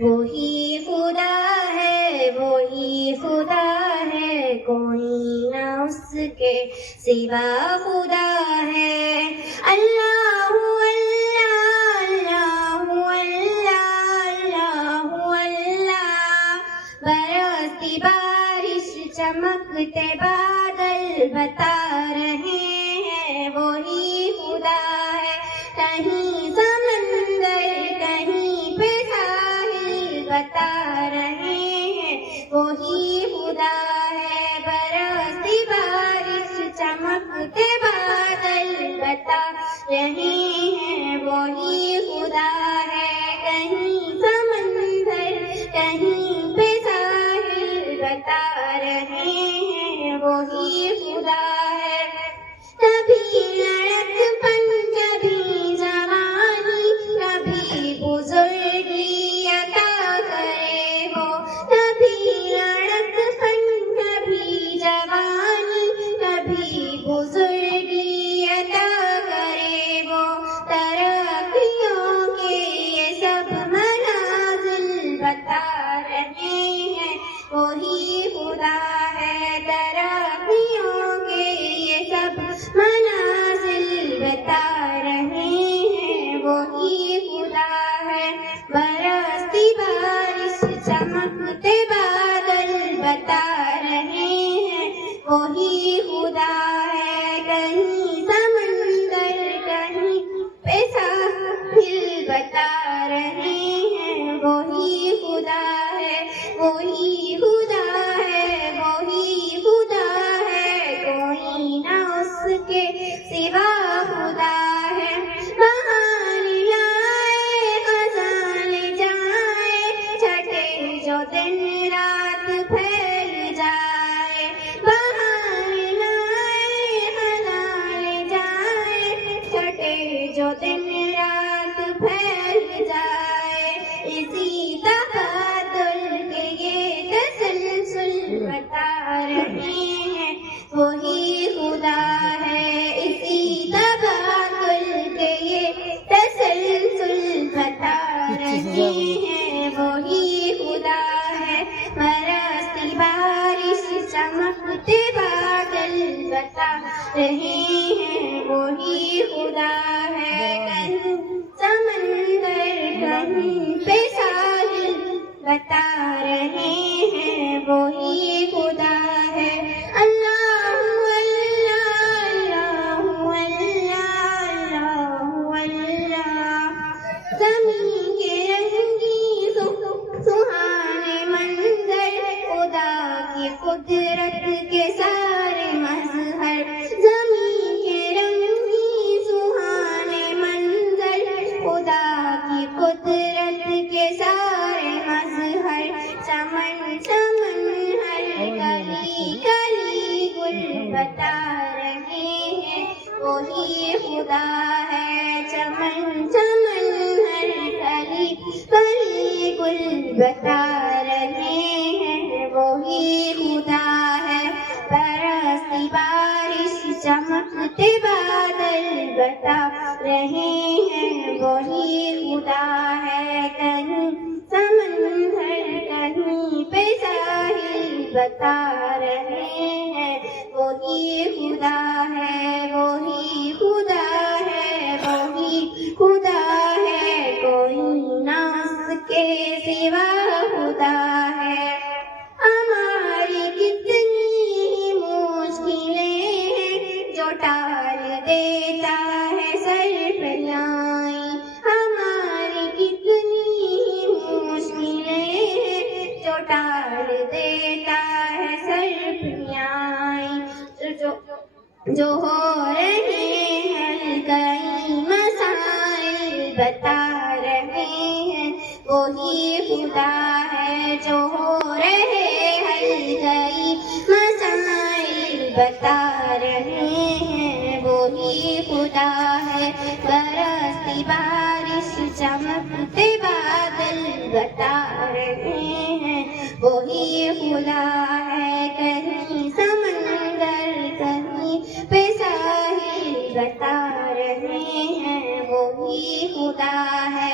وہی خدا ہے، وہی خدا ہے، کوئی نہ اس کے سوا خدا ہے۔ اللہ اللہ اللہ اللہ اللہ، برستی بارش چمکتے بادل بتا رہے ہیں وہی خدا ہے۔ کہیں سمندر کہیں پہ ساحل بتا رہے ہیں وہی خدا ہے۔ برستی بارش چمکتے بادل بتا رہے ہیں وہی خدا ہے۔ کہیں سمندر کہیں پہ ساحل بتا رہے ہیں وہی خدا ہے۔ کبھی لڑک پن کبھی جوانی، کبھی بزرگی عطا کرے وہ۔ کبھی لڑک پن کبھی جوانی، کبھی بزرگی عطا کرے وہ۔ ترقیوں کے یہ سب منازل بتا رہے ہیں وہی خدا ہے۔ ترقیوں کے یہ سب منازل بتا رہے ہیں وہی خدا ہے۔ برستی بارش چمکتے بادل بتا رہے ہیں وہی خدا ہے۔ کہیں سمندر کہیں پہ ساحل بتا رہے ہیں وہی خدا ہے۔ وہی خدا ہے، وہی خدا ہے، کوئی نہ اس کے سوا خدا ہے۔ بہار لائے خزاں لے جائے، چھٹے جو دن رات پھیل جائے۔ بہار لائے خزاں لے جائے، چھٹے جو دن رات پھیل جائے۔ اسی تبادل کے یہ تسلسل بتا رہے ہیں وہی خدا ہے۔ اسی تبادل کے یہ تسلسل بتا رہے ہیں وہی خدا ہے۔ برستی بارش چمکتے بادل بتا رہے ہیں وہی خدا ہے۔ کہیں سمندر کہیں پہ ساحل بتا رہے ہیں وہی خدا ہے۔ اللہ اللہ اللہ اللہ اللہ، زمین کے رنگی سہانے منظر، خدا کی قدرت کے سارے مظہر۔ زمین کے رنگی سہانے منظر، خدا کی قدرت کے سارے مظہر۔ چمن چمن ہر گلی گلی گل بتا رہے ہیں وہی خدا ہے۔ چمن چمن ہر گلی گلی گل بتا رہے ہیں وہی خدا ہے۔ برستی بارش چمکتے بادل بتا رہے ہیں وہی خدا ہے۔ کہیں سمندر کہیں پہ ساحل بتا رہے ہیں وہی خدا ہے۔ وہی خدا ہے، وہی خدا ہے، کوئی نہ اس کے سوا خدا ہے۔ ہماری کتنی مشکلیں ہیں جو ٹال دیتا ہے سر پہ لائی۔ ہماری کتنی مشکلیں ہیں جو ٹال دیتا ہے سر پہ لائی۔ جو ہو رہے ہیں کئی مسائل بتا رہے ہیں وہی خدا ہے۔ جو ہو رہے ہیں کئی مسائل بتا رہے ہیں وہی خدا ہے۔ برستی بارش چمکتے بادل بتا رہے ہیں وہی خدا ہے۔ کہیں سمندر کہیں پہ ساحل بتا رہے ہیں وہی خدا ہے۔